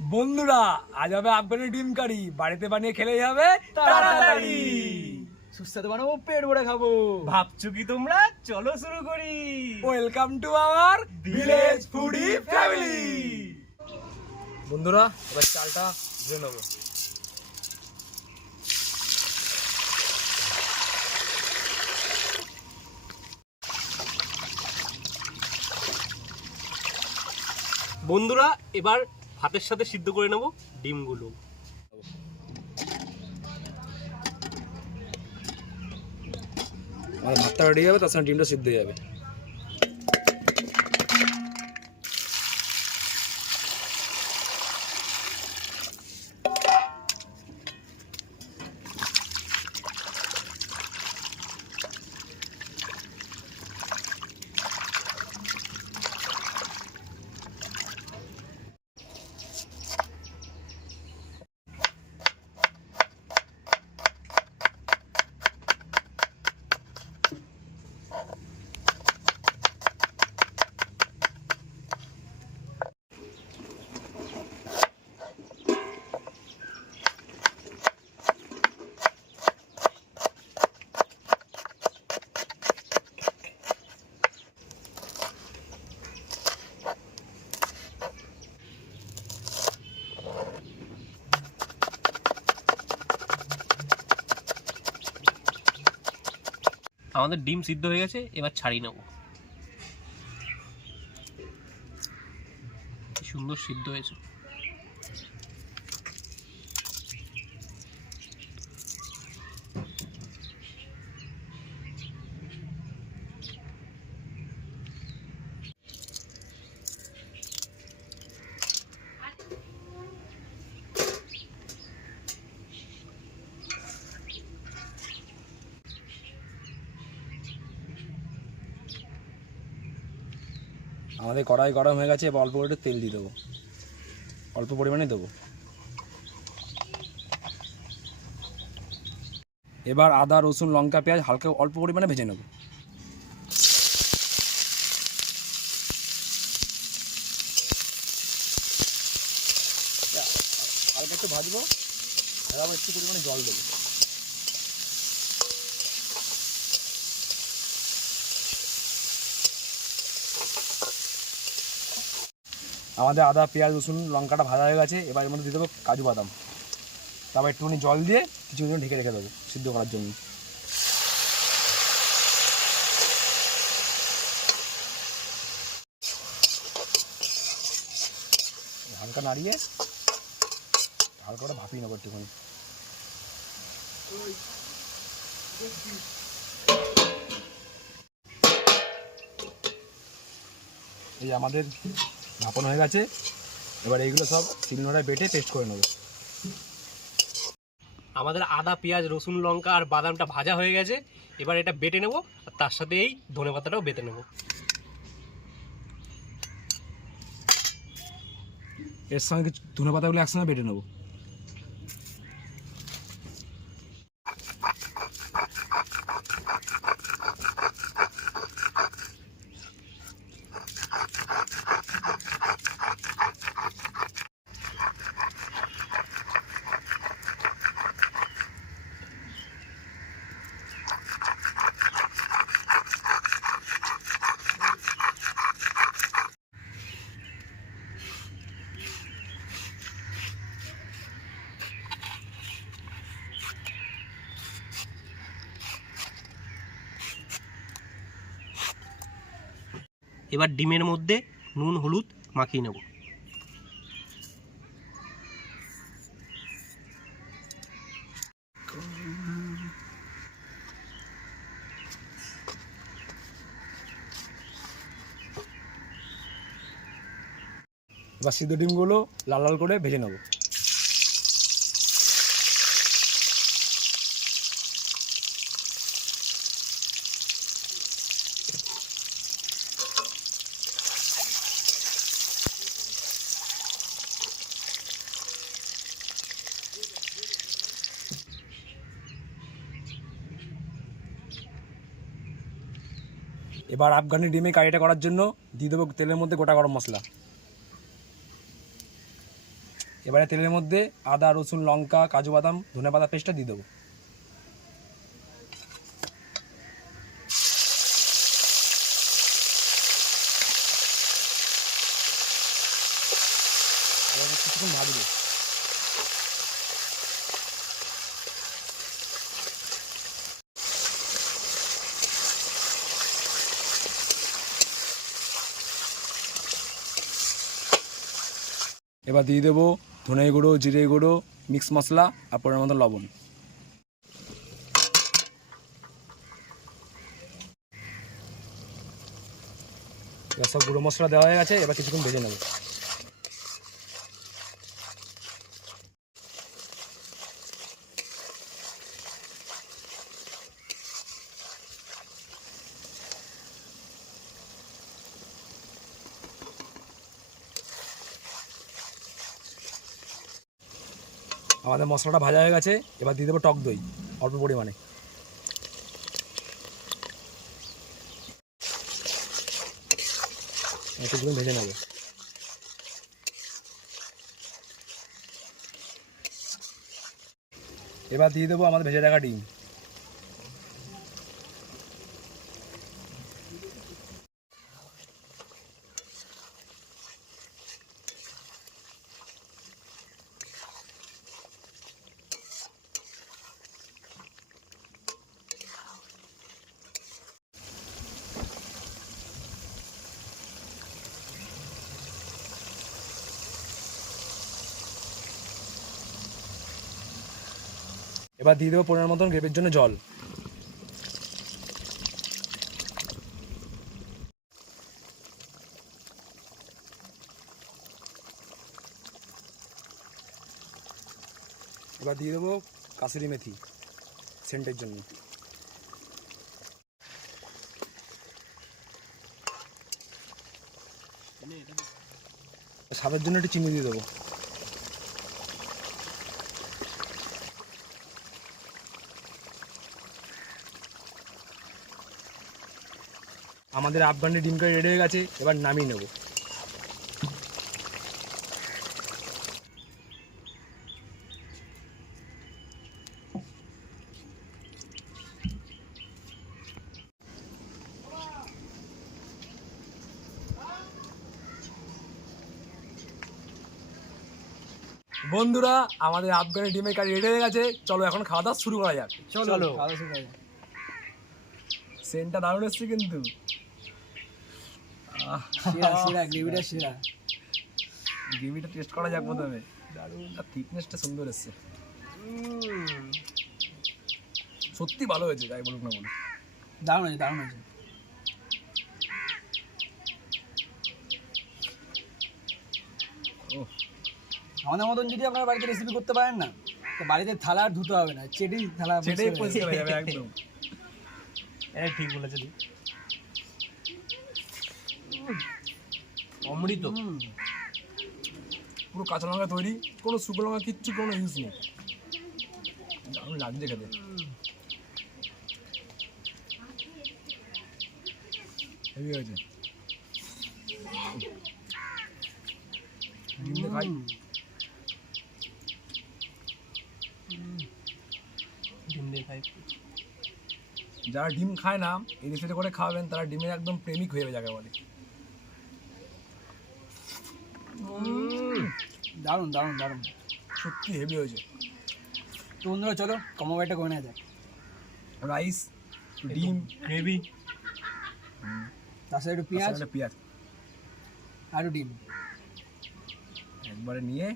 বন্ধুরা আজ হবে আফগানি ডিম কারি, বাড়িতে বানিয়ে খেলেই হবে তাড়াতাড়ি। সুস্বাদু বানাবো, পেট ভরে খাবো। ভাবছো কি তোমরা? চলো শুরু করি। Welcome to our village foodie family. বন্ধুরা এবার চালটা ধুয়ে নেবো। বন্ধুরা এবার ভাতের সাথে সিদ্ধ করে নেব ডিমগুলো। আমাদের ভাতটা রেডি যাবে, তার সঙ্গে ডিমটা সিদ্ধ হয়ে যাবে। আমাদের ডিম সিদ্ধ হয়ে গেছে, এবার ছাড়িয়ে নেব। কি সুন্দর সিদ্ধ হয়েছে। আমাদের কড়াই গরম হয়ে গেছে, এবার অল্প করে তেল দিয়ে দেবো, অল্প পরিমাণে দেবো। এবার আদা রসুন লঙ্কা পেঁয়াজ হালকা অল্প পরিমাণে ভেজে নেব। হালকা একটু ভাজবো, আবার একটু পরিমাণে জল দেবো। আমাদের আদা পেঁয়াজ রসুন লঙ্কাটা ভাজা হয়ে গেছে, এবার এর মধ্যে দিয়ে দেবো কাজু বাদাম। তারপর একটুখানি জল দিয়ে কিছুক্ষণ ঢেকে রেখে দেবো সিদ্ধ করার জন্য। হালকা নাড়িয়ে হালকা করে ভাপিয়ে নেবো একটুখানি। এই আমাদের ভাপানো হয়ে গেছে, এবার এইগুলো সব শিলনোড়ায় বেটে পেস্ট করে নেবো। আমাদের আদা পেঁয়াজ রসুন লঙ্কা আর বাদামটা ভাজা হয়ে গেছে, এবার এটা বেটে নেব, আর তার সাথে এই ধনেপাতাটাও বেটে নেব। এর সঙ্গে কিছু ধনেপাতাগুলো একসঙ্গে বেটে নেবো। এবার ডিমের মধ্যে নুন হলুদ মাখিয়ে নেব। এবার সিদ্ধ ডিমগুলো লাল লাল করে ভেজে নেবো। এবার আফগানি ডিমে কারিটা করার জন্য দিয়ে দেবো তেলের মধ্যে গোটা গরম মশলা। এবারে তেলের মধ্যে আদা রসুন লঙ্কা কাজু বাদাম ধনেপাতা পেস্টটা দিয়ে দেবো। এবার কিছুক্ষণ ভাজবো। এবার দিয়ে দেবো ধনে গুঁড়ো জিরে গুঁড়ো মিক্স মশলা আর পরিমাণ মতো লবণ। এবার সব গুঁড়ো মশলা দেওয়া হয়ে গেছে, এবার কিছুক্ষণ ভেজে নেব। আমাদের মশলাটা ভাজা হয়ে গেছে, এবার দিয়ে দেবো টক দই অল্প পরিমাণে। কিছুক্ষণ ভেজে নেব। এবার দিয়ে দেবো আমাদের ভেজে রাখা ডিম। এবার দিয়ে দেবো পরিমাণ মতন গ্রেভির জন্য জল। এবার দিয়ে দেবো কাসুরি মেথি সেন্টের জন্য। স্বাদের জন্য একটু চিনি দিয়ে দেবো। আমাদের আফগানি ডিম কারি রেডি হয়ে গেছে, এবার নামিয়ে নেব। বন্ধুরা আমাদের আফগানি ডিমের কারি রেডি হয়ে গেছে, চলো এখন খাওয়া দাওয়া শুরু করা যাক। চলো খাওয়া শুরু করা যাক। সেন্টটা দারুণ এসছে কিন্তু। সেরা সেরা গ্রেভিটা সেরা। গ্রেভিটা টেস্ট করা যাক প্রথমে। দারুণ, আর থিকনেসটা সুন্দর এসছে, সত্যি ভালো হয়েছে যাই বলুক না বলুক। দারুণ আছে দারুণ আছে। ওহ, আমাদের মতন যদি আপনারা বাড়িতে রেসিপি করতে পারেন না, তো বাড়িতে থালা আর ধুতে হবে না, চেটেই থালা সেটাই পরিষ্কার হয়ে যাবে একদম। এটা ঠিক বলেছে তুই। অমৃত। পুরো কাঁচা লঙ্কা তৈরি, কোনো শুকনো লঙ্কা কিচ্ছু কোনো ইউজ নেই। দারুণ লাগছে খেতে। হেভি হয়েছে। ডিম দিয়ে খাই। ডিম দিয়ে খাই। যারা ডিম খায় না এই রেসিপিটা করে খাওয়াবেন, তারা ডিমের একদম প্রেমিক হয়ে যাবে যাকে বলে। দারুণ দারুণ দারুণ, সত্যি হেভি হয়েছে। তো বন্ধুরা চলো কমো বাইটা করে নেওয়া যাক। রাইস, ডিম, গ্রেভি, তার সাথে একটু পেঁয়াজ পেঁয়াজ আর একটু ডিম। একবারে নিয়ে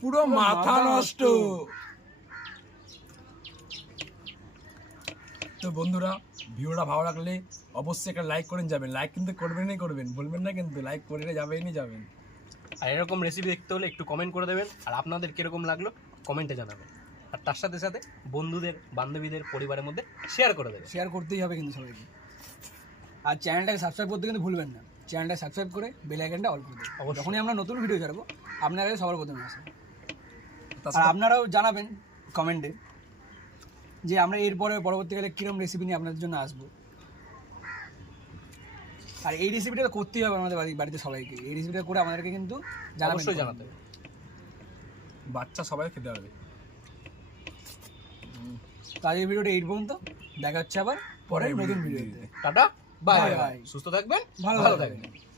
পুরো মাথা নষ্ট। তো বন্ধুরা ভিডিওটা ভালো লাগলে অবশ্যই একটা লাইক করে যাবেন। লাইক কিন্তু করবেনই করবেন, বলবেন না কিন্তু, লাইক করে যাবেনই যাবেন। আর এরকম রেসিপি দেখতে হলে একটু কমেন্ট করে দেবেন, আর আপনাদের কিরকম লাগলো কমেন্টে জানাবেন। আর তার সাথে সাথে বন্ধুদের বান্ধবীদের পরিবারের মধ্যে শেয়ার করে দেবেন। শেয়ার করতেই হবে কিন্তু সবাইকে। আর চ্যানেলটাকে সাবস্ক্রাইব করতে কিন্তু ভুলবেন না। চ্যানেলটা সাবস্ক্রাইব করে বেল আইকনটা অল করে দেবেন। অবশ্যই। যখনই আমরা নতুন ভিডিও ছাড়বো আপনার কাছে সবার প্রথমে আসে। তার আর সাথে আপনারাও জানাবেন কমেন্টে যে আমরা এরপরে পরবর্তীকালে কীরকম রেসিপি নিয়ে আপনাদের জন্য আসবো। আর এই রেসিপিটা করতেই হবে আমাদের বাড়িতে সবাইকে। এই রেসিপিটা করে আমাদেরকে কিন্তু অবশ্যই জানাতে হবে। বাচ্চা সবাই খেতে পারবে। তো আজকের ভিডিওটা এই পর্যন্ত, দেখা হচ্ছে আবার পরে নতুন ভিডিওতে। Tata, bye Bye bye, bye. সুস্থ থাকবেন, ভালো ভালো থাকবেন। থাকবেন।